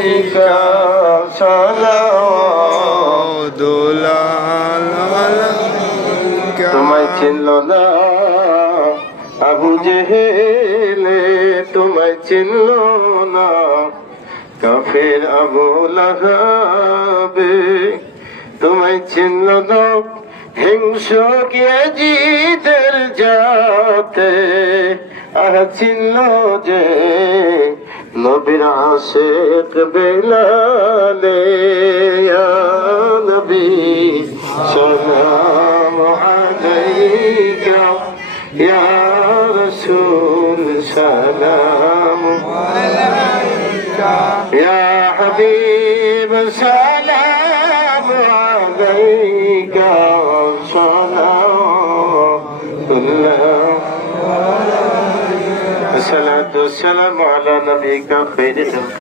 আলাইকা সালাওয়াতুল্লাহ আলাইকা। তোমায় চিনল না আবু জেহেলে, তোমায় চিনল না কাফের আবু লাহাবে, তোমায় চিনল না হিংসুক ইয়াজিদের জাতে, আর চিনল যে নবীর আশিক বেলালে। ইয়া নবী সালাম আলাইকা, ইয়া রাসূল সালাম আলাইকা, ইয়া হাবিব সালাম আলাইকা, الصلاة والسلام على نبيك خير